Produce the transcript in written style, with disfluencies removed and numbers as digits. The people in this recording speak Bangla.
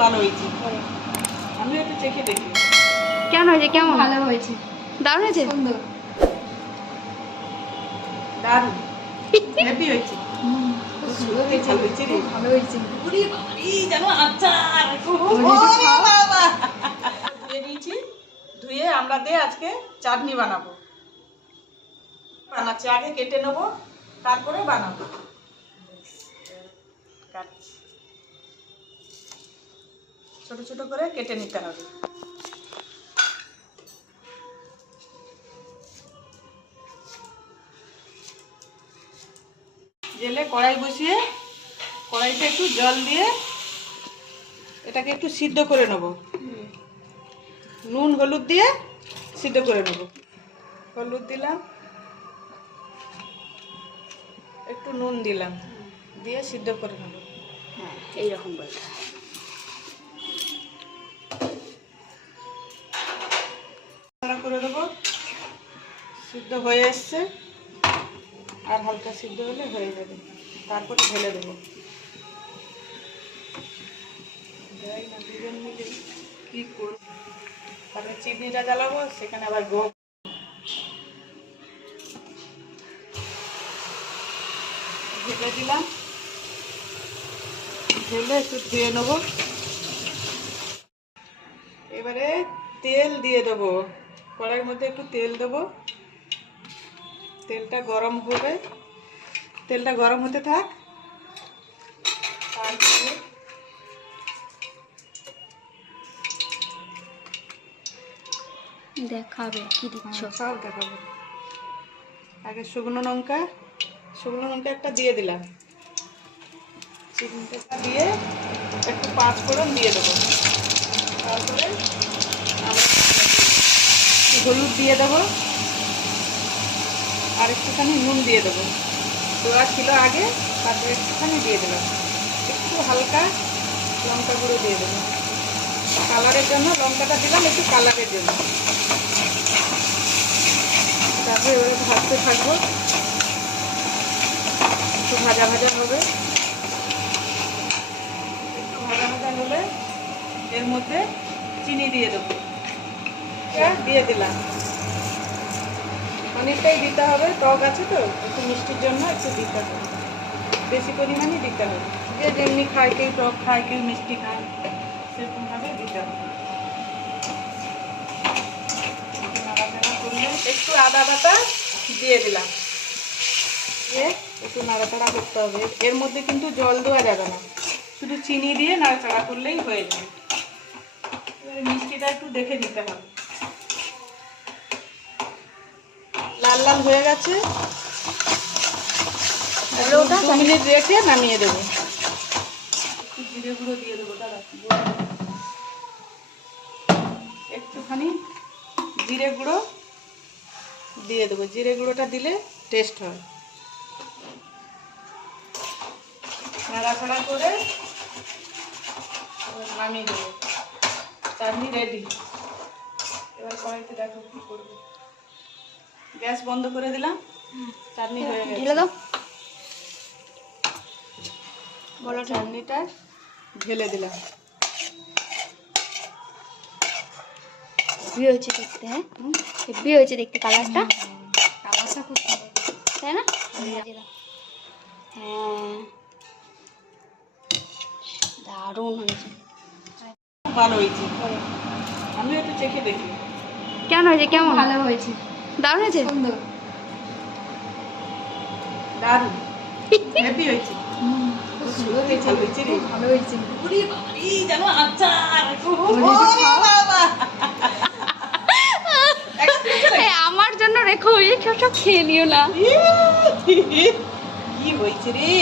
ভালো হয়েছে। আমি একটু চেখে দেখি কেমন হয়েছে? কেমন? ভালো হয়েছে, দারুণ হয়েছে। সুন্দর, দারুণ হ্যাপি হয়েছে। খুব সুন্দর হয়েছে, ভালো হয়েছে রে। ভালো হয়েছে। ওরে বাবা রে, জানো আচার। ওরে ওরে বাবা। বাবা। ধুয়ে নিয়েছি, ধুয়ে আমরা দিয়ে আজকে চাটনি বানাবো। বানাচ্ছি, আগে কেটে নেবো, তারপরে বানাবো। কাটছি। ছোট ছোট করে কেটে নিতে হবে। জেলে কড়াই বসিয়ে কড়াইতে একটু জল দিয়ে এটাকে একটু সিদ্ধ করে নেব। নুন হলুদ দিয়ে সিদ্ধ করে নেব। হলুদ দিলাম, একটু নুন দিলাম, দিয়ে সিদ্ধ করে নেব। হ্যাঁ, এইরকম বলতে নাড়া করে দেবো। সিদ্ধ হয়ে এসছে, আর হালকা সিদ্ধ হলে হয়ে যাবে, তারপরে ঢেলে দেবো। যাই না, দুজন মিলে কি করব। তারপরে চিনিটা জ্বালাবো, সেখানে আবার ঢেলে দিলাম, ঢেলে একটু ধুয়ে নেবো। এবারে তেল দিয়ে দেবো, কড়াইয়ের মধ্যে একটু তেল দেবো। তেলটা গরম হবে, তেলটা গরম হতে থাক। তারপরে দেখাবে কি দিচ্ছ। সব দেখাবো। আগে শুকনো লঙ্কা একটা দিয়ে দিলাম। চিনিটা দিয়ে একটু পাঁচ ফোড়ন দিয়ে দেবো। তারপরে আমরা একটু হলুদ দিয়ে দেবো, আর একটুখানি নুন দিয়ে দেবো। দেওয়া ছিল আগে, তারপরে একটুখানি দিয়ে দিলাম। একটু হালকা লঙ্কা গুঁড়ো দিয়ে দেবো, কালারের জন্য লঙ্কাটা দিলাম, একটু কালারের জন্য। তারপরে এবারে ভাজতে থাকবো, একটু ভাজা ভাজা হবে। একটু ভাজা ভাজা হলে এর মধ্যে চিনি দিয়ে দেবো। দিয়ে দিলাম, অনেকটাই দিতে হবে, টক আছে তো, একটু মিষ্টির জন্য একটু দিতে হবে, বেশি পরিমাণে দিতে হবে। যে যেমনি খায়, কেউ টক খায়, কেউ মিষ্টি খায়, সেরকমভাবে দিতে হবে। নাড়াচাড়া করলে একটু আদা বাটা দিয়ে দিলাম, দিয়ে একটু নাড়াচাড়া করতে হবে। এর মধ্যে কিন্তু জল দেওয়া যাবে না, শুধু চিনি দিয়ে নাড়াচাড়া করলেই হয়ে যাবে। এবারে মিষ্টিটা একটু দেখে দিতে হবে। লাল লাল হয়ে গেছে, 2 মিনিট রেখে নামিয়ে দেবো। একটু জিরে গুঁড়ো দিয়ে দেবো, দাদা একটুখানি জিরে গুঁড়ো দিয়ে দেবো। জিরে গুঁড়োটা দিলে টেস্ট হয়। নাড়াচাড়া করে নামিয়ে দেবো। চাটনি রেডি। এবার কড়াইতে দেখো কি করবো। গ্যাস বন্ধ করে দিলাম, চাটনি হয়ে গেছে। ঢেলে দাও। বলো, চাটনিটা ঢেলে দিলাম। হেভি হয়েছে দেখতে। হ্যাঁ, হেভি হয়েছে দেখতে, কালারটা। কালারটা খুব সুন্দর, তাই না? হ্যাঁ, দারুণ হয়েছে। ভালো হয়েছে। আমি একটু চেখে দেখি কেমন হয়েছে? কেমন? ভালো হয়েছে, দারুণ হয়েছে। সুন্দর, দারুণ হ্যাপি হয়েছে। খুব সুন্দর হয়েছে, ভালো হয়েছে রে। ভালো হয়েছে। ওরে বাবা রে, জানো আচার। ওরে ওরে বাবা। আমার জন্য রেখো, এই সব খেয়ে নিও না। কি হয়েছে রে।